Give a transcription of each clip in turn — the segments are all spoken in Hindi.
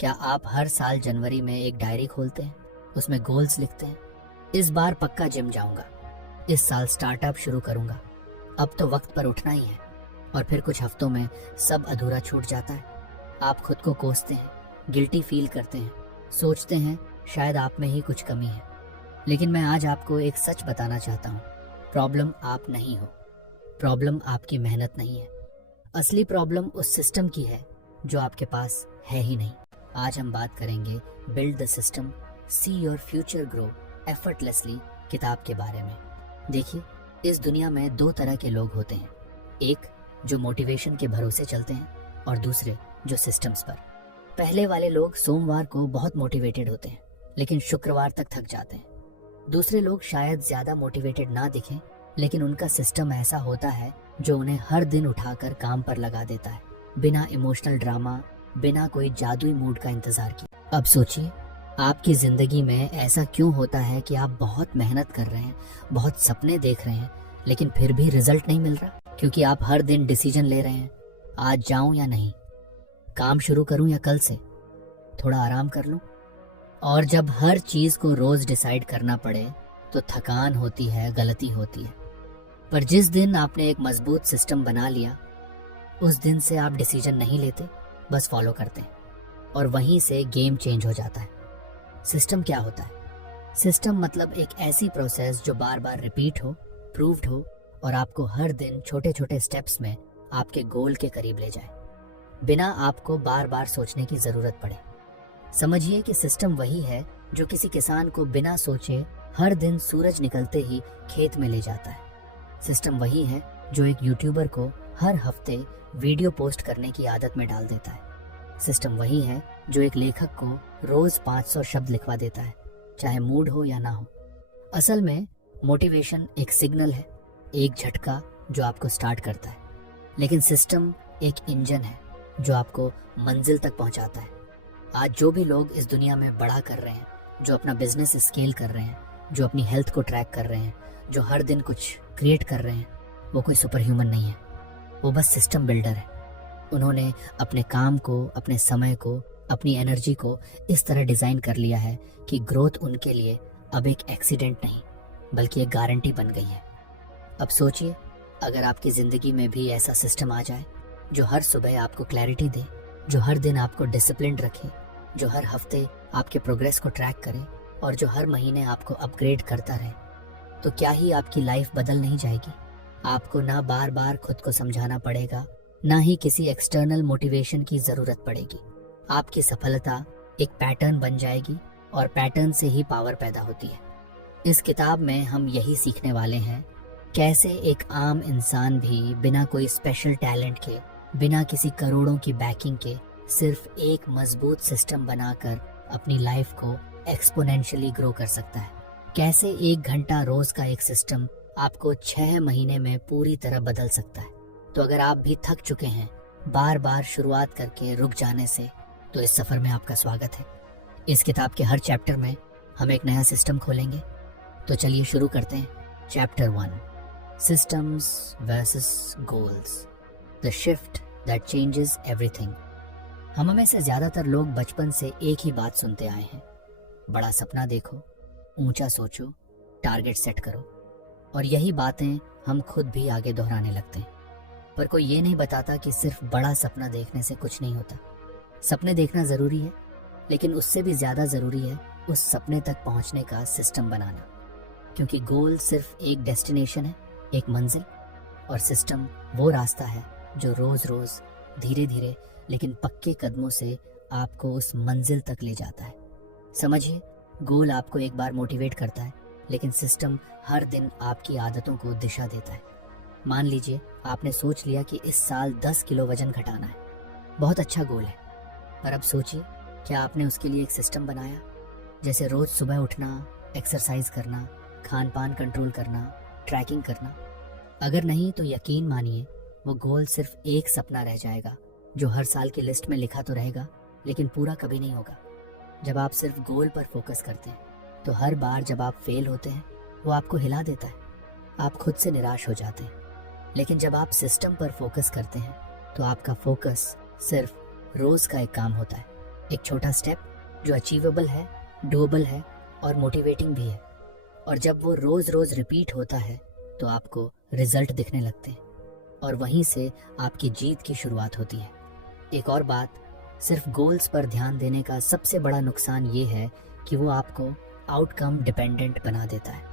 क्या आप हर साल जनवरी में एक डायरी खोलते हैं, उसमें गोल्स लिखते हैं? इस बार पक्का जिम जाऊंगा, इस साल स्टार्टअप शुरू करूंगा, अब तो वक्त पर उठना ही है। और फिर कुछ हफ्तों में सब अधूरा छूट जाता है। आप खुद को कोसते हैं, गिल्टी फील करते हैं, सोचते हैं शायद आप में ही कुछ कमी है। लेकिन मैं आज आपको एक सच बताना चाहता हूँ। प्रॉब्लम आप नहीं हो, प्रॉब्लम आपकी मेहनत नहीं है। असली प्रॉब्लम उस सिस्टम की है जो आपके पास है ही नहीं। आज हम बात करेंगे build the system, see your future grow effortlessly किताब के बारे में। देखिए, इस दुनिया में दो तरह के लोग होते हैं, एक जो मोटिवेशन के भरोसे चलते हैं और दूसरे जो सिस्टम्स पर। पहले वाले लोग सोमवार को बहुत मोटिवेटेड होते हैं लेकिन शुक्रवार तक थक जाते हैं। दूसरे लोग शायद ज्यादा मोटिवेटेड ना दिखें लेकिन उनका सिस्टम ऐसा होता है जो उन्हें हर दिन उठाकर काम पर लगा देता है, बिना इमोशनल ड्रामा, बिना कोई जादुई मूड का इंतजार किए। अब सोचिए, आपकी जिंदगी में ऐसा क्यों होता है कि आप बहुत मेहनत कर रहे हैं, बहुत सपने देख रहे हैं, लेकिन फिर भी रिजल्ट नहीं मिल रहा? क्योंकि आप हर दिन डिसीजन ले रहे हैं, आज जाऊं या नहीं, काम शुरू करूं या कल से थोड़ा आराम कर लूं। और जब हर चीज को रोज डिसाइड करना पड़े तो थकान होती है, गलती होती है। पर जिस दिन आपने एक मजबूत सिस्टम बना लिया, उस दिन से आप डिसीजन नहीं लेते, बस फॉलो करते हैं और वहीं से गेम चेंज हो जाता है। सिस्टम क्या होता है? सिस्टम मतलब एक ऐसी प्रोसेस जो बार बार रिपीट हो, प्रूव्ड हो और आपको हर दिन छोटे छोटे स्टेप्स में आपके गोल के करीब ले जाए, बिना आपको बार बार सोचने की जरूरत पड़े। समझिए कि सिस्टम वही है जो किसी किसान को बिना सोचे हर दिन सूरज निकलते ही खेत में ले जाता है। सिस्टम वही है जो एक यूट्यूबर को हर हफ्ते वीडियो पोस्ट करने की आदत में डाल देता है। सिस्टम वही है जो एक लेखक को रोज 500 शब्द लिखवा देता है, चाहे मूड हो या ना हो। असल में मोटिवेशन एक सिग्नल है, एक झटका जो आपको स्टार्ट करता है, लेकिन सिस्टम एक इंजन है जो आपको मंजिल तक पहुंचाता है। आज जो भी लोग इस दुनिया में बड़ा कर रहे हैं, जो अपना बिजनेस स्केल कर रहे हैं, जो अपनी हेल्थ को ट्रैक कर रहे हैं, जो हर दिन कुछ क्रिएट कर रहे हैं, वो कोई सुपर ह्यूमन नहीं है, वो बस सिस्टम बिल्डर है। उन्होंने अपने काम को, अपने समय को, अपनी एनर्जी को इस तरह डिजाइन कर लिया है कि ग्रोथ उनके लिए अब एक एक्सीडेंट नहीं बल्कि एक गारंटी बन गई है। अब सोचिए, अगर आपकी जिंदगी में भी ऐसा सिस्टम आ जाए जो हर सुबह आपको क्लैरिटी दे, जो हर दिन आपको डिसिप्लिन रखे, जो हर हफ्ते आपके प्रोग्रेस को ट्रैक करे और जो हर महीने आपको अपग्रेड करता रहे, तो क्या ही आपकी लाइफ बदल नहीं जाएगी? आपको ना बार बार खुद को समझाना पड़ेगा, ना ही किसी एक्सटर्नल मोटिवेशन की जरूरत पड़ेगी। आपकी सफलता एक पैटर्न बन जाएगी और पैटर्न से ही पावर पैदा होती है। इस किताब में हम यही सीखने वाले हैं, कैसे एक आम इंसान भी बिना कोई स्पेशल टैलेंट के, बिना किसी करोड़ों की बैकिंग के, सिर्फ एक मजबूत सिस्टम बनाकर अपनी लाइफ को एक्सपोनेंशियली ग्रो कर सकता है। कैसे 1 घंटा रोज का एक सिस्टम आपको 6 महीने में पूरी तरह बदल सकता है। तो अगर आप भी थक चुके हैं बार बार शुरुआत करके रुक जाने से, तो इस सफर में आपका स्वागत है। इस किताब के हर चैप्टर में हम एक नया सिस्टम खोलेंगे। तो चलिए शुरू करते हैं। Chapter 1, systems versus goals, the shift that changes everything. हम में से ज्यादातर लोग बचपन से एक ही बात सुनते आए हैं, बड़ा सपना देखो, ऊंचा सोचो, टारगेट सेट करो। और यही बातें हम खुद भी आगे दोहराने लगते हैं। पर कोई ये नहीं बताता कि सिर्फ बड़ा सपना देखने से कुछ नहीं होता। सपने देखना जरूरी है, लेकिन उससे भी ज्यादा जरूरी है उस सपने तक पहुंचने का सिस्टम बनाना। क्योंकि गोल सिर्फ एक डेस्टिनेशन है, एक मंजिल, और सिस्टम वो रास्ता है जो रोज रोज धीरे धीरे लेकिन पक्के कदमों से आपको उस मंजिल तक ले जाता है। समझिए, गोल आपको एक बार मोटिवेट करता है, लेकिन सिस्टम हर दिन आपकी आदतों को दिशा देता है। मान लीजिए आपने सोच लिया कि इस साल 10 किलो वजन घटाना है। बहुत अच्छा गोल है, पर अब सोचिए, क्या आपने उसके लिए एक सिस्टम बनाया? जैसे रोज सुबह उठना, एक्सरसाइज करना, खान पान कंट्रोल करना, ट्रैकिंग करना। अगर नहीं तो यकीन मानिए वो गोल सिर्फ एक सपना रह जाएगा जो हर साल की लिस्ट में लिखा तो रहेगा, लेकिन पूरा कभी नहीं होगा। जब आप सिर्फ गोल पर फोकस करते हैं तो हर बार जब आप फेल होते हैं वो आपको हिला देता है, आप खुद से निराश हो जाते हैं। लेकिन जब आप सिस्टम पर फोकस करते हैं तो आपका फोकस सिर्फ रोज का एक काम होता है, एक छोटा स्टेप जो अचीवेबल है, डूएबल है और मोटिवेटिंग भी है। और जब वो रोज रोज रिपीट होता है तो आपको रिजल्ट दिखने लगते हैं और वहीं से आपकी जीत की शुरुआत होती है। एक और बात, सिर्फ गोल्स पर ध्यान देने का सबसे बड़ा नुकसान ये है कि वो आपको आउटकम डिपेंडेंट बना देता है।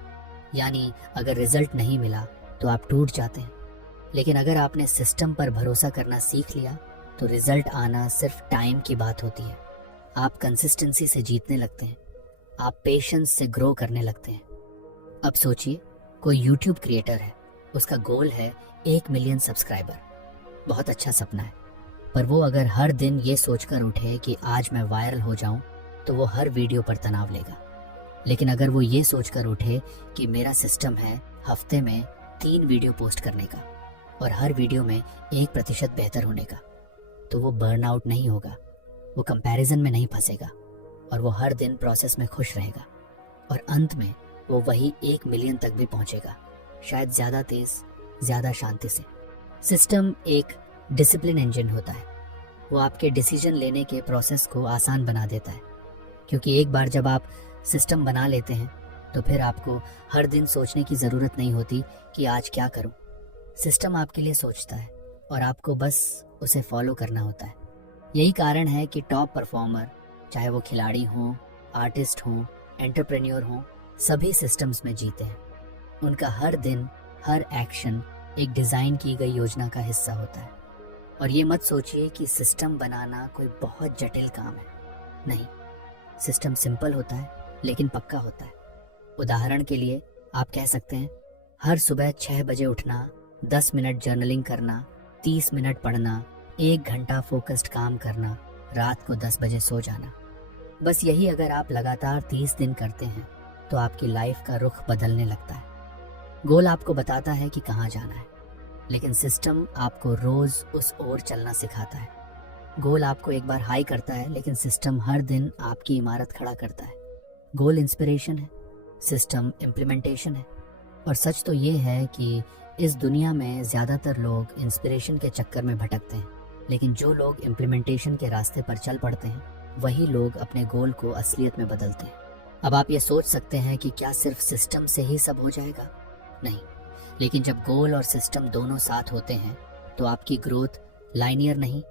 यानी अगर रिजल्ट नहीं मिला तो आप टूट जाते हैं, लेकिन अगर आपने सिस्टम पर भरोसा करना सीख लिया तो रिजल्ट आना सिर्फ टाइम की बात होती है। आप कंसिस्टेंसी से जीतने लगते हैं, आप पेशेंस से ग्रो करने लगते हैं। अब सोचिए, कोई यूट्यूब क्रिएटर है, उसका गोल है 1 मिलियन सब्सक्राइबर। बहुत अच्छा सपना है, पर वो अगर हर दिन ये सोचकर उठे कि आज मैं वायरल हो जाऊं तो वो हर वीडियो पर तनाव लेगा। लेकिन अगर वो ये सोचकर उठे कि मेरा सिस्टम है हफ्ते में 3 वीडियो पोस्ट करने का और हर वीडियो में 1% बेहतर होने का, तो वो बर्नआउट नहीं होगा, वो कंपैरिजन में नहीं फंसेगा और वो हर दिन प्रोसेस में खुश रहेगा और अंत में वो वही 1 मिलियन तक भी पहुंचेगा, शायद ज़्यादा तेज, ज़्यादा शांति से। सिस्टम एक डिसिप्लिन इंजन होता है। वो आपके डिसीजन लेने के प्रोसेस को आसान बना देता है, क्योंकि एक बार जब आप सिस्टम बना लेते हैं तो फिर आपको हर दिन सोचने की ज़रूरत नहीं होती कि आज क्या करूं। सिस्टम आपके लिए सोचता है और आपको बस उसे फॉलो करना होता है। यही कारण है कि टॉप परफॉर्मर, चाहे वो खिलाड़ी हों, आर्टिस्ट हों, एंटरप्रेन्योर हों, सभी सिस्टम्स में जीते हैं। उनका हर दिन, हर एक्शन एक डिज़ाइन की गई योजना का हिस्सा होता है। और ये मत सोचिए कि सिस्टम बनाना कोई बहुत जटिल काम है। नहीं, सिस्टम सिंपल होता है लेकिन पक्का होता है। उदाहरण के लिए आप कह सकते हैं, हर सुबह 6 बजे उठना, 10 मिनट जर्नलिंग करना, 30 मिनट पढ़ना, 1 घंटा फोकस्ड काम करना, रात को 10 बजे सो जाना। बस यही अगर आप लगातार 30 दिन करते हैं तो आपकी लाइफ का रुख बदलने लगता है। गोल आपको बताता है कि कहाँ जाना है, लेकिन सिस्टम आपको रोज उस ओर चलना सिखाता है। गोल आपको एक बार हाई करता है, लेकिन सिस्टम हर दिन आपकी इमारत खड़ा करता है। गोल इंस्पिरेशन है, सिस्टम इम्प्लीमेंटेशन है। और सच तो ये है कि इस दुनिया में ज़्यादातर लोग इंस्पिरेशन के चक्कर में भटकते हैं, लेकिन जो लोग इम्प्लीमेंटेशन के रास्ते पर चल पड़ते हैं वही लोग अपने गोल को असलियत में बदलते हैं। अब आप ये सोच सकते हैं कि क्या सिर्फ सिस्टम से ही सब हो जाएगा? नहीं, लेकिन जब गोल और सिस्टम दोनों साथ होते हैं तो आपकी ग्रोथ लाइनियर नहीं,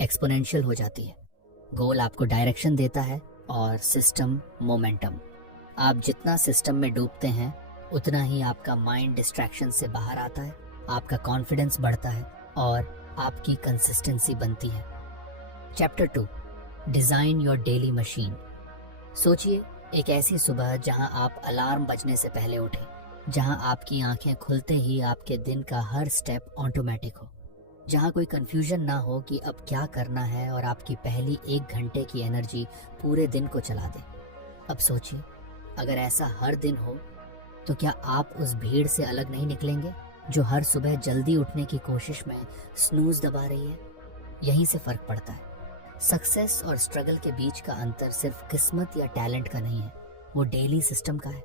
एक्सपोनेंशियल हो जाती है। गोल आपको डायरेक्शन देता है और सिस्टम मोमेंटम। आप जितना सिस्टम में डूबते हैं उतना ही आपका माइंड डिस्ट्रैक्शन से बाहर आता है, आपका कॉन्फिडेंस बढ़ता है और आपकी कंसिस्टेंसी बनती है। Chapter 2, design your daily machine. सोचिए, एक ऐसी सुबह जहां आप अलार्म बजने से पहले उठें, जहां आपकी आंखें खुलते ही आपके दिन का हर स्टेप ऑटोमेटिक हो, जहां कोई कंफ्यूजन ना हो कि अब क्या करना है और आपकी पहली 1 घंटे की एनर्जी पूरे दिन को चला दे। अब सोचिए, अगर ऐसा हर दिन हो तो क्या आप उस भीड़ से अलग नहीं निकलेंगे जो हर सुबह जल्दी उठने की कोशिश में स्नूज दबा रही है? यहीं से फर्क पड़ता है। सक्सेस और स्ट्रगल के बीच का अंतर सिर्फ किस्मत या टैलेंट का नहीं है, वो डेली सिस्टम का है।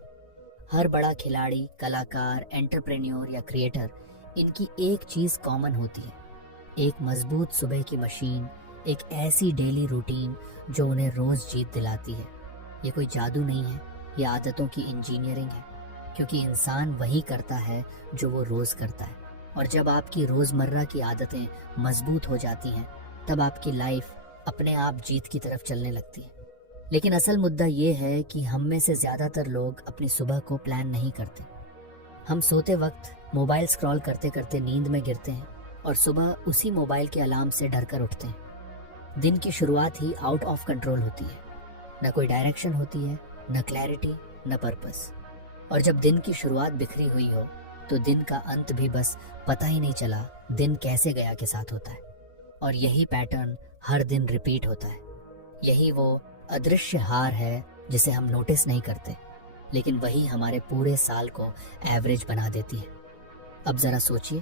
हर बड़ा खिलाड़ी, कलाकार, एंटरप्रेन्योर या क्रिएटर, इनकी एक चीज़ कॉमन होती है, एक मजबूत सुबह की मशीन, एक ऐसी डेली रूटीन जो उन्हें रोज़ जीत दिलाती है। ये कोई जादू नहीं है, ये आदतों की इंजीनियरिंग है, क्योंकि इंसान वही करता है जो वो रोज़ करता है। और जब आपकी रोज़मर्रा की आदतें मजबूत हो जाती हैं तब आपकी लाइफ अपने आप जीत की तरफ चलने लगती है। लेकिन असल मुद्दा ये है कि हम में से ज़्यादातर लोग अपनी सुबह को प्लान नहीं करते। हम सोते वक्त मोबाइल स्क्रॉल करते करते नींद में गिरते हैं और सुबह उसी मोबाइल के अलार्म से डरकर उठते हैं। दिन की शुरुआत ही आउट ऑफ कंट्रोल होती है, न कोई डायरेक्शन होती है, न क्लैरिटी, न पर्पस। और जब दिन की शुरुआत बिखरी हुई हो तो दिन का अंत भी बस पता ही नहीं चला दिन कैसे गया के साथ होता है। और यही पैटर्न हर दिन रिपीट होता है। यही वो अदृश्य हार है जिसे हम नोटिस नहीं करते, लेकिन वही हमारे पूरे साल को एवरेज बना देती है। अब जरा सोचिए,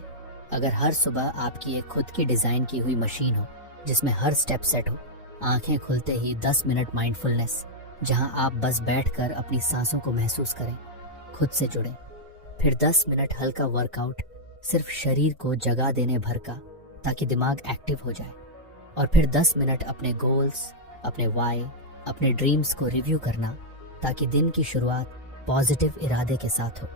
अगर हर सुबह आपकी एक खुद की डिज़ाइन की हुई मशीन हो जिसमें हर स्टेप सेट हो, आंखें खुलते ही 10 मिनट माइंडफुलनेस, जहां आप बस बैठकर अपनी सांसों को महसूस करें, खुद से जुड़ें, फिर 10 मिनट हल्का वर्कआउट, सिर्फ शरीर को जगा देने भर का, ताकि दिमाग एक्टिव हो जाए, और फिर 10 मिनट अपने गोल्स, अपने वाई, अपने ड्रीम्स को रिव्यू करना, ताकि दिन की शुरुआत पॉजिटिव इरादे के साथ हो।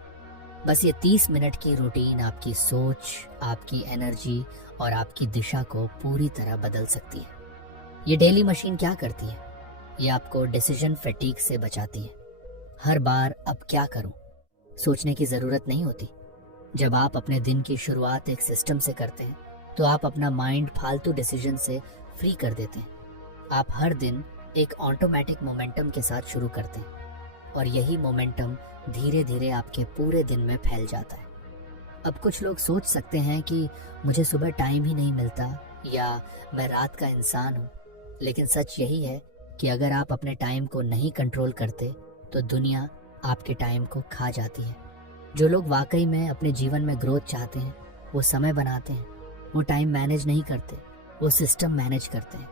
बस ये 30 मिनट की रूटीन आपकी सोच, आपकी एनर्जी और आपकी दिशा को पूरी तरह बदल सकती है। ये डेली मशीन क्या करती है? ये आपको डिसीजन फैटीग से बचाती है। हर बार अब क्या करूं सोचने की ज़रूरत नहीं होती। जब आप अपने दिन की शुरुआत एक सिस्टम से करते हैं तो आप अपना माइंड फालतू डिसीजन से फ्री कर देते हैं। आप हर दिन एक ऑटोमेटिक मोमेंटम के साथ शुरू करते हैं और यही मोमेंटम धीरे धीरे आपके पूरे दिन में फैल जाता है। अब कुछ लोग सोच सकते हैं कि मुझे सुबह टाइम ही नहीं मिलता या मैं रात का इंसान हूँ, लेकिन सच यही है कि अगर आप अपने टाइम को नहीं कंट्रोल करते तो दुनिया आपके टाइम को खा जाती है। जो लोग वाकई में अपने जीवन में ग्रोथ चाहते हैं वो समय बनाते हैं, वो टाइम मैनेज नहीं करते, वो सिस्टम मैनेज करते हैं।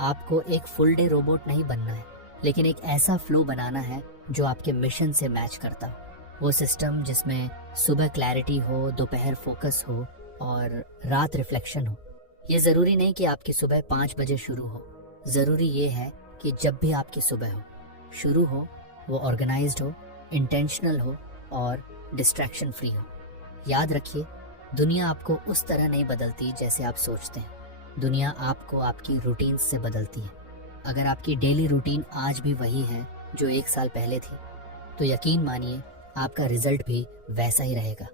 आपको एक फुल डे रोबोट नहीं बनना है, लेकिन एक ऐसा फ्लो बनाना है जो आपके मिशन से मैच करता हो। वो सिस्टम जिसमें सुबह क्लैरिटी हो, दोपहर फोकस हो और रात रिफ्लेक्शन हो। ये ज़रूरी नहीं कि आपकी सुबह 5 बजे शुरू हो, ज़रूरी ये है कि जब भी आपकी सुबह हो, शुरू हो, वो ऑर्गेनाइज्ड हो, इंटेंशनल हो और डिस्ट्रैक्शन फ्री हो। याद रखिए, दुनिया आपको उस तरह नहीं बदलती जैसे आप सोचते हैं। दुनिया आपको आपकी रूटीन से बदलती है। अगर आपकी डेली रूटीन आज भी वही है जो 1 साल पहले थी, तो यकीन मानिए आपका रिजल्ट भी वैसा ही रहेगा।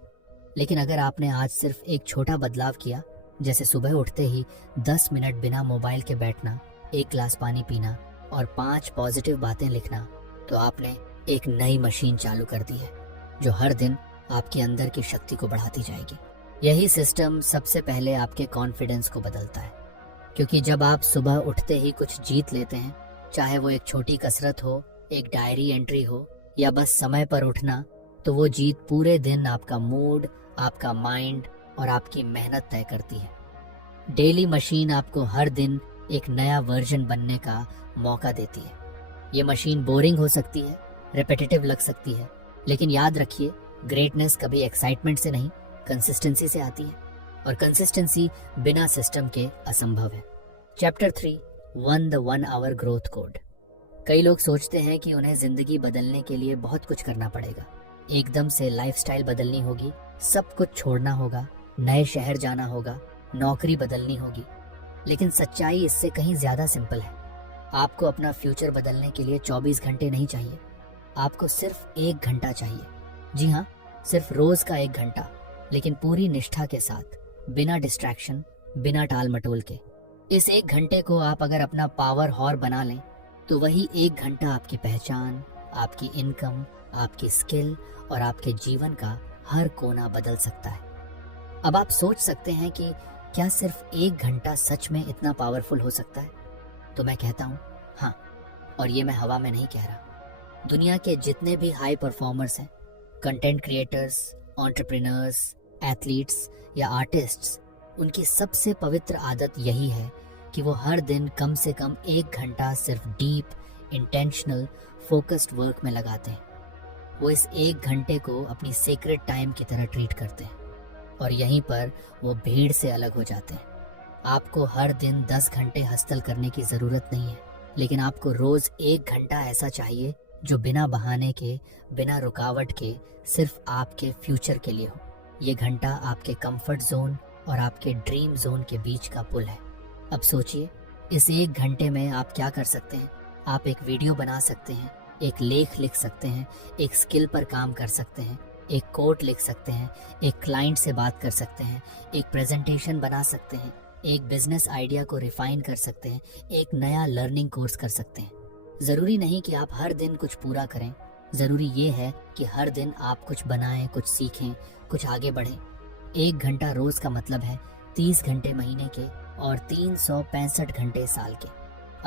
लेकिन अगर आपने आज सिर्फ एक छोटा बदलाव किया, जैसे सुबह उठते ही 10 मिनट बिना मोबाइल के बैठना, 1 ग्लास पानी पीना और 5 पॉजिटिव बातें लिखना, तो आपने एक नई मशीन चालू कर दी है जो हर दिन आपके अंदर की शक्ति को बढ़ाती जाएगी। यही सिस्टम सबसे पहले आपके कॉन्फिडेंस को बदलता है, क्योंकि जब आप सुबह उठते ही कुछ जीत लेते हैं, चाहे वो एक छोटी कसरत हो, एक डायरी एंट्री हो या बस समय पर उठना, तो वो जीत पूरे दिन आपका मूड, आपका माइंड और आपकी मेहनत तय करती है। डेली मशीन आपको हर दिन एक नया वर्जन बनने का मौका देती है। ये मशीन बोरिंग हो सकती है, रिपीटेटिव लग सकती है, लेकिन याद रखिए, ग्रेटनेस कभी एक्साइटमेंट से नहीं, कंसिस्टेंसी से आती है, और कंसिस्टेंसी बिना सिस्टम के असंभव है। Chapter 3, 1 our growth code. कई लोग सोचते हैं कि उन्हें जिंदगी बदलने के लिए बहुत कुछ करना पड़ेगा। एकदम से लाइफस्टाइल बदलनी होगी, सब कुछ छोड़ना होगा, नए शहर जाना होगा, नौकरी बदलनी होगी। लेकिन सच्चाई इससे कहीं ज्यादा सिंपल है। आपको अपना फ्यूचर बदलने के लिए 24 घंटे नहीं चाहिए, आपको सिर्फ 1 घंटा चाहिए। जी हाँ, सिर्फ रोज का 1 घंटा, लेकिन पूरी निष्ठा के साथ, बिना डिस्ट्रैक्शन, बिना टाल मटोल के। इस 1 घंटे को आप अगर अपना पावर हॉर बना लें, तो वही 1 घंटा आपकी पहचान, आपकी इनकम, आपकी स्किल और आपके जीवन का हर कोना बदल सकता है। अब आप सोच सकते हैं कि क्या सिर्फ 1 घंटा सच में इतना पावरफुल हो सकता है? तो मैं कहता हूँ हाँ, और ये मैं हवा में नहीं कह रहा। दुनिया के जितने भी हाई परफॉर्मर्स हैं, कंटेंट क्रिएटर्स, एंटरप्रेन्योर्स, एथलीट्स या आर्टिस्ट्स, उनकी सबसे पवित्र आदत यही है कि वो हर दिन कम से कम 1 घंटा सिर्फ डीप, इंटेंशनल, फोकस्ड वर्क में लगाते हैं। वो इस 1 घंटे को अपनी सीक्रेट टाइम की तरह ट्रीट करते हैं और यहीं पर वो भीड़ से अलग हो जाते हैं। आपको हर दिन 10 घंटे हसल करने की ज़रूरत नहीं है, लेकिन आपको रोज़ 1 घंटा ऐसा चाहिए जो बिना बहाने के, बिना रुकावट के, सिर्फ आपके फ्यूचर के लिए हो। ये घंटा आपके कंफर्ट जोन और आपके ड्रीम जोन के बीच का पुल है। अब सोचिए, इस 1 घंटे में आप क्या कर सकते हैं? आप एक वीडियो बना सकते हैं, एक लेख लिख सकते हैं, एक स्किल पर काम कर सकते हैं, एक कोट लिख सकते हैं, एक क्लाइंट से बात कर सकते हैं, एक प्रेजेंटेशन बना सकते हैं, एक बिजनेस आइडिया को रिफाइन कर सकते हैं, एक नया लर्निंग कोर्स कर सकते हैं। ज़रूरी नहीं कि आप हर दिन कुछ पूरा करें, ज़रूरी ये है कि हर दिन आप कुछ बनाएं, कुछ सीखें, कुछ आगे बढ़ें। 1 घंटा रोज़ का मतलब है 30 घंटे महीने के और 365 घंटे साल के।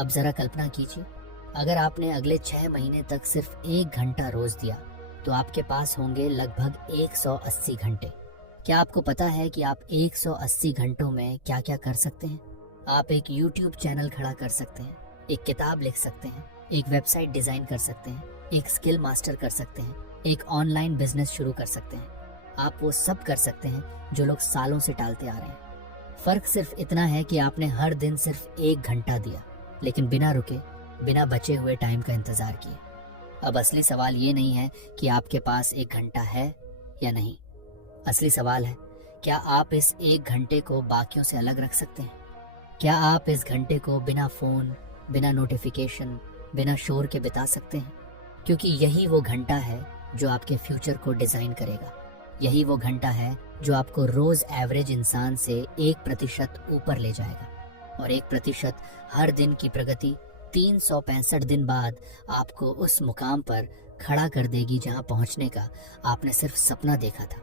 अब ज़रा कल्पना कीजिए, अगर आपने अगले 6 महीने तक सिर्फ 1 घंटा रोज़ दिया, तो आपके पास होंगे लगभग 180 घंटे। क्या आपको पता है कि आप 180 घंटों में क्या क्या कर सकते हैं? आप एक YouTube चैनल खड़ा कर सकते हैं, एक किताब लिख सकते हैं, एक वेबसाइट डिज़ाइन कर सकते हैं, एक स्किल मास्टर कर सकते हैं, एक ऑनलाइन बिजनेस शुरू कर सकते हैं। आप वो सब कर सकते हैं जो लोग सालों से टालते आ रहे हैं। फ़र्क सिर्फ इतना है कि आपने हर दिन सिर्फ 1 घंटा दिया, लेकिन बिना रुके, बिना बचे हुए टाइम का इंतजार किए। अब असली सवाल ये नहीं है कि आपके पास 1 घंटा है या नहीं। असली सवाल है, क्या आप इस 1 घंटे को बाकियों से अलग रख सकते हैं? क्या आप इस घंटे को बिना फोन, बिना नोटिफिकेशन, बिना शोर के बिता सकते हैं? क्योंकि यही वो घंटा है जो आपके फ्यूचर को डिजाइन करेगा। यही वो घंटा है जो आपको रोज एवरेज इंसान से 1% ऊपर ले जाएगा। और 1% हर दिन की प्रगति 365 दिन बाद आपको उस मुकाम पर खड़ा कर देगी जहां पहुंचने का आपने सिर्फ सपना देखा था।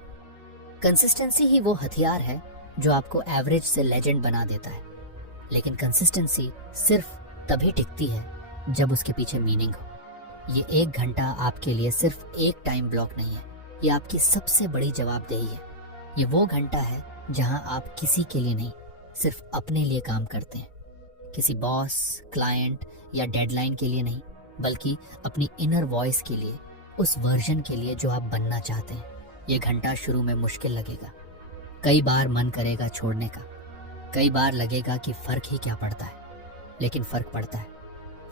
कंसिस्टेंसी ही वो हथियार है जो आपको एवरेज से लेजेंड बना देता है। लेकिन कंसिस्टेंसी सिर्फ तभी टिकती है जब उसके पीछे मीनिंग हो। ये 1 घंटा आपके लिए सिर्फ एक टाइम ब्लॉक नहीं है, ये आपकी सबसे बड़ी जवाबदेही है। ये वो घंटा है जहां आप किसी के लिए नहीं, सिर्फ अपने लिए काम करते हैं। किसी बॉस, क्लाइंट या डेडलाइन के लिए नहीं, बल्कि अपनी इनर वॉइस के लिए, उस वर्जन के लिए जो आप बनना चाहते हैं। ये घंटा शुरू में मुश्किल लगेगा, कई बार मन करेगा छोड़ने का, कई बार लगेगा कि फर्क ही क्या पड़ता है। लेकिन फर्क पड़ता है।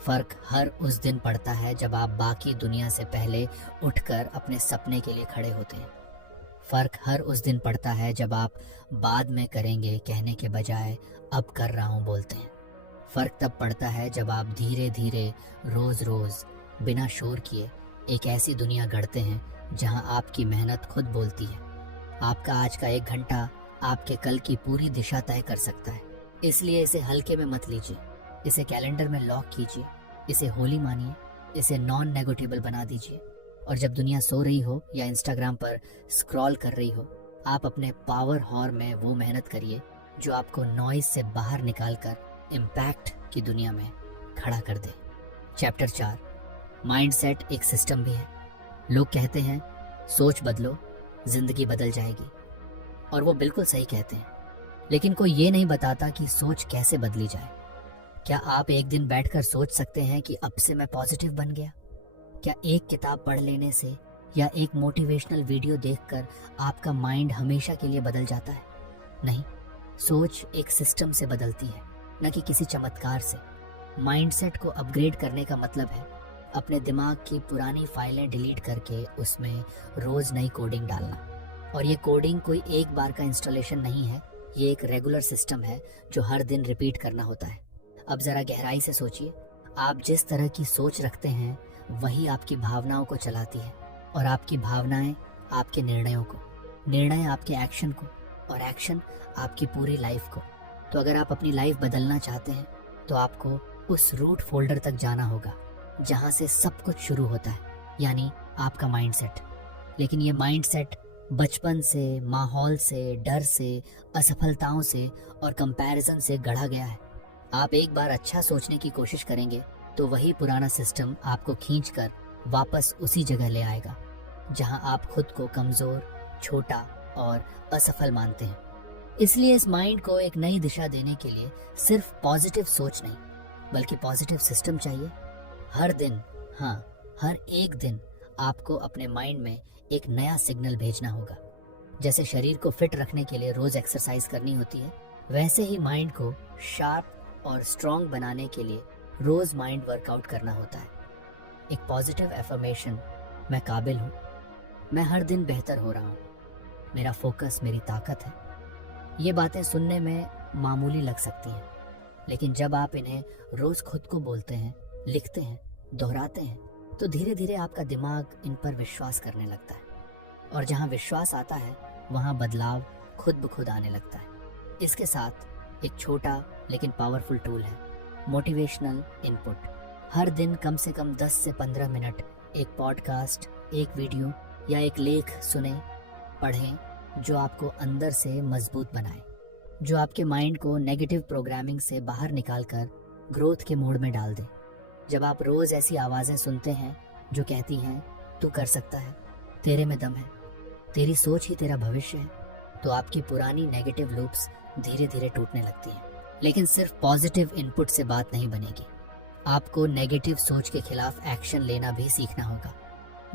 फर्क हर उस दिन पड़ता है जब आप बाकी दुनिया से पहले उठकर अपने सपने के लिए खड़े होते हैं। फर्क हर उस दिन पड़ता है जब आप बाद में करेंगे कहने के बजाय अब कर रहा हूं बोलते हैं। फर्क तब पड़ता है जब आप धीरे धीरे, रोज रोज, बिना शोर किए एक ऐसी दुनिया गढ़ते हैं जहां आपकी मेहनत खुद बोलती है। आपका आज का 1 घंटा आपके कल की पूरी दिशा तय कर सकता है। इसलिए इसे हल्के में मत लीजिए, इसे कैलेंडर में लॉक कीजिए, इसे होली मानिए, इसे नॉन नेगोटिएबल बना दीजिए। और जब दुनिया सो रही हो या इंस्टाग्राम पर स्क्रॉल कर रही हो, आप अपने पावर हॉर में वो मेहनत करिए जो आपको नॉइज से बाहर निकालकर इम्पैक्ट की दुनिया में खड़ा कर दे। चैप्टर 4, माइंडसेट एक सिस्टम भी है। लोग कहते हैं सोच बदलो, जिंदगी बदल जाएगी, और वो बिल्कुल सही कहते हैं। लेकिन कोई ये नहीं बताता कि सोच कैसे बदली जाए। क्या आप एक दिन बैठकर सोच सकते हैं कि अब से मैं पॉजिटिव बन गया? क्या एक किताब पढ़ लेने से या एक मोटिवेशनल वीडियो देखकर आपका माइंड हमेशा के लिए बदल जाता है? नहीं, सोच एक सिस्टम से बदलती है, न कि किसी चमत्कार से। माइंडसेट को अपग्रेड करने का मतलब है अपने दिमाग की पुरानी फाइलें डिलीट करके उसमें रोज नई कोडिंग डालना। और ये कोडिंग कोई एक बार का इंस्टॉलेशन नहीं है, ये एक रेगुलर सिस्टम है जो हर दिन रिपीट करना होता है। अब जरा गहराई से सोचिए, आप जिस तरह की सोच रखते हैं वही आपकी भावनाओं को चलाती है, और आपकी भावनाएं आपके निर्णयों को, निर्णय आपके एक्शन को, और एक्शन आपकी पूरी लाइफ को। तो अगर आप अपनी लाइफ बदलना चाहते हैं तो आपको उस रूट फोल्डर तक जाना होगा जहां से सब कुछ शुरू होता है, यानी आपका माइंडसेट। लेकिन ये माइंडसेट बचपन से, माहौल से, डर से, असफलताओं से और कंपैरिजन से गढ़ा गया है। आप एक बार अच्छा सोचने की कोशिश करेंगे तो वही पुराना सिस्टम आपको खींचकर वापस उसी जगह ले आएगा जहां आप खुद को कमजोर, छोटा और असफल मानते हैं। इसलिए इस माइंड को एक नई दिशा देने के लिए सिर्फ पॉजिटिव सोच नहीं, बल्कि पॉजिटिव सिस्टम चाहिए। हर दिन, हाँ, हर एक दिन आपको अपने माइंड में एक नया सिग्नल भेजना होगा। जैसे शरीर को फिट रखने के लिए रोज एक्सरसाइज करनी होती है, वैसे ही माइंड को शार्प और स्ट्रॉन्ग बनाने के लिए रोज माइंड वर्कआउट करना होता है। एक पॉजिटिव एफर्मेशन, मैं काबिल हूँ, मैं हर दिन बेहतर हो रहा हूँ, मेरा फोकस मेरी ताकत है। ये बातें सुनने में मामूली लग सकती हैं, लेकिन जब आप इन्हें रोज खुद को बोलते हैं, लिखते हैं, दोहराते हैं, तो धीरे धीरे आपका दिमाग इन पर विश्वास करने लगता है। और जहाँ विश्वास आता है वहाँ बदलाव खुद ब खुद आने लगता है। इसके साथ एक छोटा लेकिन पावरफुल टूल है, मोटिवेशनल इनपुट। हर दिन कम से कम 10 से 15 मिनट एक पॉडकास्ट, एक वीडियो या एक लेख सुने, पढ़ें जो आपको अंदर से मजबूत बनाए, जो आपके माइंड को नेगेटिव प्रोग्रामिंग से बाहर निकालकर ग्रोथ के मोड में डाल दे। जब आप रोज ऐसी आवाजें सुनते हैं जो कहती हैं तू कर सकता है, तेरे में दम है, तेरी सोच ही तेरा भविष्य है, तो आपकी पुरानी नेगेटिव लूप्स धीरे धीरे टूटने लगती हैं। लेकिन सिर्फ पॉजिटिव इनपुट से बात नहीं बनेगी, आपको नेगेटिव सोच के खिलाफ एक्शन लेना भी सीखना होगा।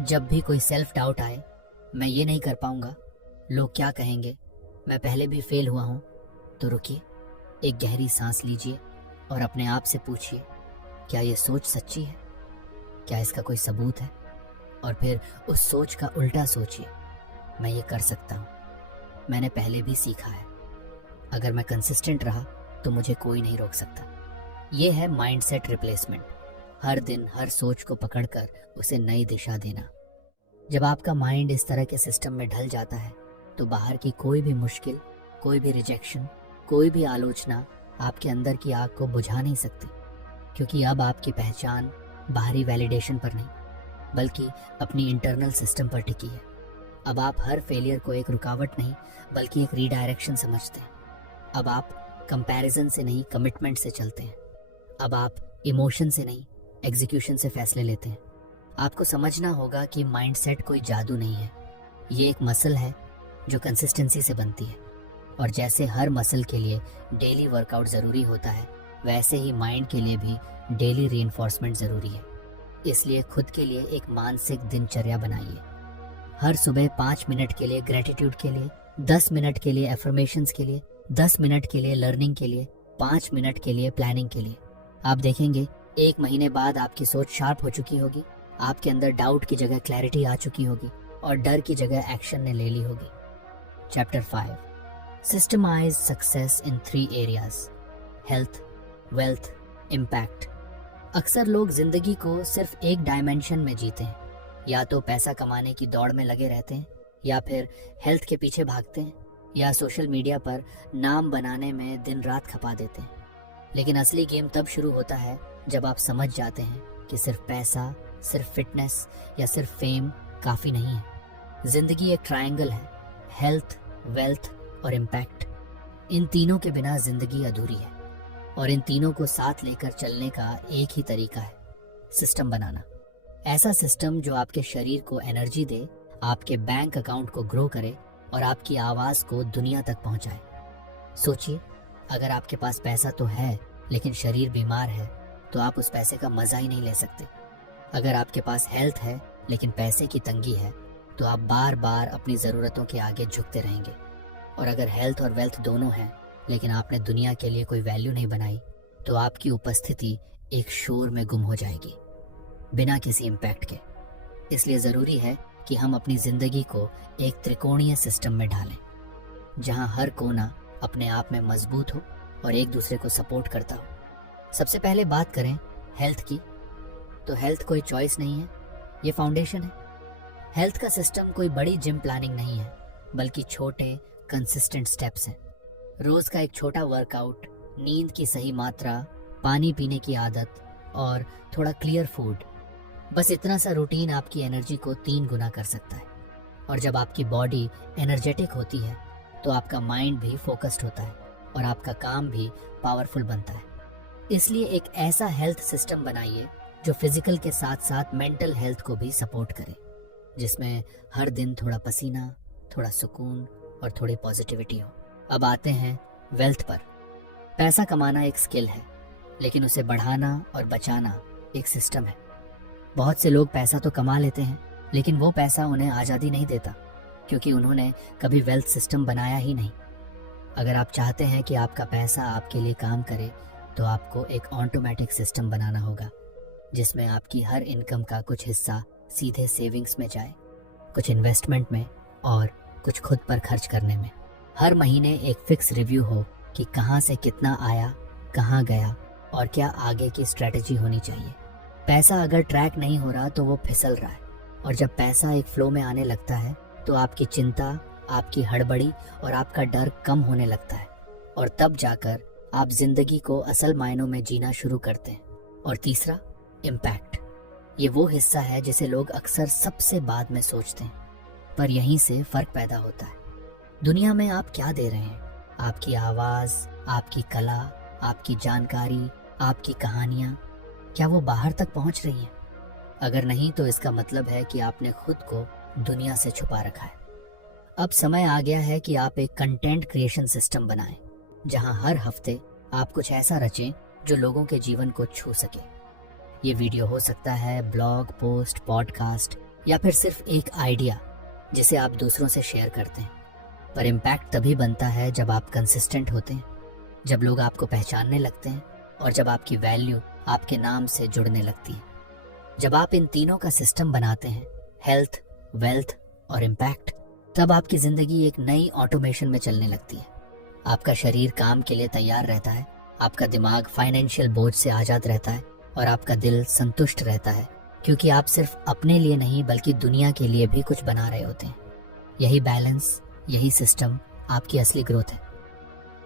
जब भी कोई सेल्फ डाउट आए, मैं ये नहीं कर पाऊंगा, लोग क्या कहेंगे, मैं पहले भी फेल हुआ हूँ, तो रुकिए, एक गहरी सांस लीजिए और अपने आप से पूछिए, क्या ये सोच सच्ची है? क्या इसका कोई सबूत है? और फिर उस सोच का उल्टा सोचिए, मैं ये कर सकता हूँ, मैंने पहले भी सीखा है, अगर मैं कंसिस्टेंट रहा तो मुझे कोई नहीं रोक सकता। ये है माइंडसेट रिप्लेसमेंट। हर दिन हर सोच को पकड़कर उसे नई दिशा देना। जब आपका माइंड इस तरह के सिस्टम में ढल जाता है तो बाहर की कोई भी मुश्किल, कोई भी रिजेक्शन, कोई भी आलोचना आपके अंदर की आग को बुझा नहीं सकती, क्योंकि अब आपकी पहचान बाहरी वैलिडेशन पर नहीं बल्कि अपनी इंटरनल सिस्टम पर टिकी है। अब आप हर फेलियर को एक रुकावट नहीं बल्कि एक रीडायरेक्शन समझते हैं। अब आप कंपैरिजन से नहीं कमिटमेंट से चलते हैं। अब आप इमोशन से नहीं एग्जीक्यूशन से फैसले लेते हैं। आपको समझना होगा कि माइंडसेट कोई जादू नहीं है, ये एक मसल है जो कंसिस्टेंसी से बनती है। और जैसे हर मसल के लिए डेली वर्कआउट ज़रूरी होता है, वैसे ही माइंड के लिए भी डेली रीइंफोर्समेंट ज़रूरी है। इसलिए खुद के लिए एक मानसिक दिनचर्या बनाइए। हर सुबह 5 मिनट के लिए ग्रेटिट्यूड के लिए, 10 मिनट के लिए एफर्मेशंस के लिए, 10 मिनट के लिए लर्निंग के लिए, 5 मिनट के लिए प्लानिंग के लिए। आप देखेंगे 1 महीने बाद आपकी सोच शार्प हो चुकी होगी, आपके अंदर डाउट की जगह क्लैरिटी आ चुकी होगी और डर की जगह एक्शन ने ले ली होगी। Chapter 5, systemise success in 3 areas: health, wealth, impact. अक्सर लोग जिंदगी को सिर्फ एक डायमेंशन में जीते हैं, या तो पैसा कमाने की दौड़ में लगे रहते हैं, या फिर हेल्थ के पीछे भागते हैं, या सोशल मीडिया पर नाम बनाने में दिन रात खपा देते हैं। लेकिन असली गेम तब शुरू होता है जब आप समझ जाते हैं कि सिर्फ पैसा, सिर्फ फिटनेस या सिर्फ फेम काफ़ी नहीं है। जिंदगी एक ट्रायंगल है: हेल्थ, वेल्थ और इम्पैक्ट। इन तीनों के बिना जिंदगी अधूरी है, और इन तीनों को साथ लेकर चलने का एक ही तरीका है: सिस्टम बनाना। ऐसा सिस्टम जो आपके शरीर को एनर्जी दे, आपके बैंक अकाउंट को ग्रो करे और आपकी आवाज़ को दुनिया तक पहुंचाए। सोचिए, अगर आपके पास पैसा तो है लेकिन शरीर बीमार है तो आप उस पैसे का मज़ा ही नहीं ले सकते। अगर आपके पास हेल्थ है लेकिन पैसे की तंगी है तो आप बार बार अपनी ज़रूरतों के आगे झुकते रहेंगे। और अगर हेल्थ और वेल्थ दोनों हैं लेकिन आपने दुनिया के लिए कोई वैल्यू नहीं बनाई तो आपकी उपस्थिति एक शोर में गुम हो जाएगी, बिना किसी इम्पैक्ट के। इसलिए ज़रूरी है कि हम अपनी ज़िंदगी को एक त्रिकोणीय सिस्टम में ढालें, जहां हर कोना अपने आप में मजबूत हो और एक दूसरे को सपोर्ट करता हो। सबसे पहले बात करें हेल्थ की, तो हेल्थ कोई चॉइस नहीं है, ये फाउंडेशन है। हेल्थ का सिस्टम कोई बड़ी जिम प्लानिंग नहीं है, बल्कि छोटे कंसिस्टेंट स्टेप्स हैं। रोज़ का एक छोटा वर्कआउट, नींद की सही मात्रा, पानी पीने की आदत और थोड़ा क्लियर फूड, बस इतना सा रूटीन आपकी एनर्जी को 3 गुना कर सकता है। और जब आपकी बॉडी एनर्जेटिक होती है तो आपका माइंड भी फोकस्ड होता है और आपका काम भी पावरफुल बनता है। इसलिए एक ऐसा हेल्थ सिस्टम बनाइए जो फिजिकल के साथ साथ मेंटल हेल्थ को भी सपोर्ट करे, जिसमें हर दिन थोड़ा पसीना, थोड़ा सुकून और थोड़ी पॉजिटिविटी हो। अब आते हैं वेल्थ पर। पैसा कमाना एक स्किल है, लेकिन उसे बढ़ाना और बचाना एक सिस्टम है। बहुत से लोग पैसा तो कमा लेते हैं लेकिन वो पैसा उन्हें आज़ादी नहीं देता, क्योंकि उन्होंने कभी वेल्थ सिस्टम बनाया ही नहीं। अगर आप चाहते हैं कि आपका पैसा आपके लिए काम करे तो आपको एक ऑटोमेटिक सिस्टम बनाना होगा, जिसमें आपकी हर इनकम का कुछ हिस्सा सीधे सेविंग्स में जाए, कुछ इन्वेस्टमेंट में और कुछ खुद पर खर्च करने में। हर महीने एक फिक्स रिव्यू हो कि कहाँ से कितना आया, कहाँ गया और क्या आगे की स्ट्रेटजी होनी चाहिए। पैसा अगर ट्रैक नहीं हो रहा तो वो फिसल रहा है, और जब पैसा एक फ्लो में आने लगता है तो आपकी चिंता, आपकी हड़बड़ी और आपका डर कम होने लगता है, और तब जाकर आप जिंदगी को असल मायनों में जीना शुरू करते हैं। और तीसरा, इम्पैक्ट। ये वो हिस्सा है जिसे लोग अक्सर सबसे बाद में सोचते हैं, पर यहीं से फर्क पैदा होता है। दुनिया में आप क्या दे रहे हैं? आपकी आवाज़, आपकी कला, आपकी जानकारी, आपकी कहानियाँ, क्या वो बाहर तक पहुँच रही हैं? अगर नहीं तो इसका मतलब है कि आपने खुद को दुनिया से छुपा रखा है। अब समय आ गया है कि आप एक कंटेंट क्रिएशन सिस्टम बनाएं, जहां हर हफ्ते आप कुछ ऐसा रचें जो लोगों के जीवन को छू सके। ये वीडियो हो सकता है, ब्लॉग, पोस्ट, पॉडकास्ट या फिर सिर्फ एक आइडिया जिसे आप दूसरों से शेयर करते हैं। पर इम्पैक्ट तभी बनता है जब आप कंसिस्टेंट होते हैं, जब लोग आपको पहचानने लगते हैं और जब आपकी वैल्यू आपके नाम से जुड़ने लगती हैं। जब आप इन तीनों का सिस्टम बनाते हैं, हेल्थ, वेल्थ और इम्पैक्ट, तब आपकी जिंदगी एक नई ऑटोमेशन में चलने लगती है। आपका शरीर काम के लिए तैयार रहता है, आपका दिमाग फाइनेंशियल बोझ से आज़ाद रहता है और आपका दिल संतुष्ट रहता है, क्योंकि आप सिर्फ अपने लिए नहीं बल्कि दुनिया के लिए भी कुछ बना रहे होते हैं। यही बैलेंस, यही सिस्टम आपकी असली ग्रोथ है।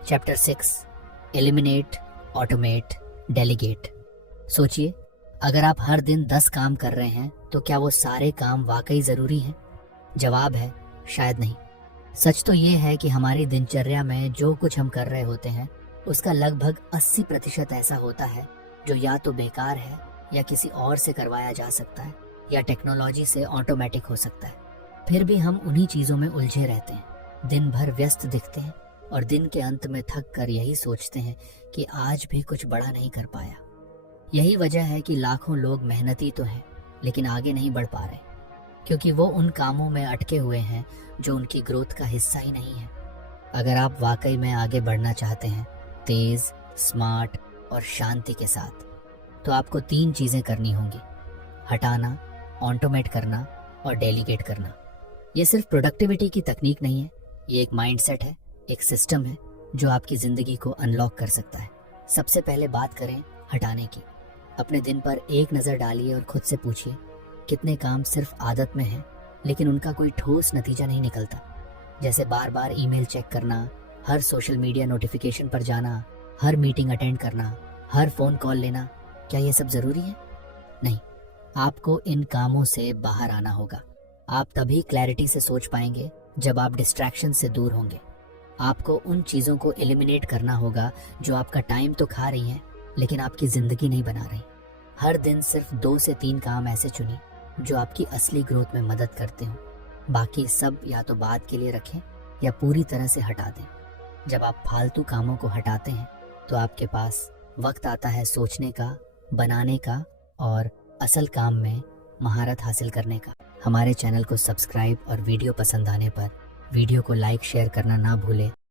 Chapter 6, eliminate, automate, delegate. सोचिए, अगर आप हर दिन 10 काम कर रहे हैं तो क्या वो सारे काम वाकई ज़रूरी हैं? जवाब है शायद नहीं। सच तो ये है कि हमारी दिनचर्या में जो कुछ हम कर रहे होते हैं उसका लगभग 80% ऐसा होता है जो या तो बेकार है या किसी और से करवाया जा सकता है या टेक्नोलॉजी से ऑटोमेटिक हो सकता है। फिर भी हम उन्हीं चीज़ों में उलझे रहते हैं, दिन भर व्यस्त दिखते हैं और दिन के अंत में थक कर यही सोचते हैं कि आज भी कुछ बड़ा नहीं कर पाया। यही वजह है कि लाखों लोग मेहनती तो हैं लेकिन आगे नहीं बढ़ पा रहे, क्योंकि वो उन कामों में अटके हुए हैं जो उनकी ग्रोथ का हिस्सा ही नहीं है। अगर आप वाकई में आगे बढ़ना चाहते हैं, तेज, स्मार्ट और शांति के साथ, तो आपको 3 चीज़ें करनी होंगी: हटाना, ऑटोमेट करना और डेलीगेट करना। ये सिर्फ प्रोडक्टिविटी की तकनीक नहीं है, ये एक माइंडसेट है, एक सिस्टम है जो आपकी ज़िंदगी को अनलॉक कर सकता है। सबसे पहले बात करें हटाने की। अपने दिन पर एक नज़र डालिए और खुद से पूछिए, कितने काम सिर्फ आदत में हैं लेकिन उनका कोई ठोस नतीजा नहीं निकलता। जैसे बार बार ईमेल चेक करना, हर सोशल मीडिया नोटिफिकेशन पर जाना, हर मीटिंग अटेंड करना, हर फ़ोन कॉल लेना। क्या ये सब ज़रूरी है? नहीं। आपको इन कामों से बाहर आना होगा। आप तभी क्लैरिटी से सोच पाएंगे जब आप डिस्ट्रैक्शन से दूर होंगे। आपको उन चीज़ों को एलिमिनेट करना होगा जो आपका टाइम तो खा रही हैं लेकिन आपकी ज़िंदगी नहीं बना रही। हर दिन सिर्फ 2 से 3 काम ऐसे चुनिए जो आपकी असली ग्रोथ में मदद करते हो। बाकी सब या तो बाद के लिए रखें या पूरी तरह से हटा दें। जब आप फालतू कामों को हटाते हैं तो आपके पास वक्त आता है सोचने का, बनाने का और असल काम में महारत हासिल करने का। हमारे चैनल को सब्सक्राइब और वीडियो पसंद आने पर वीडियो को लाइक शेयर करना ना भूलें।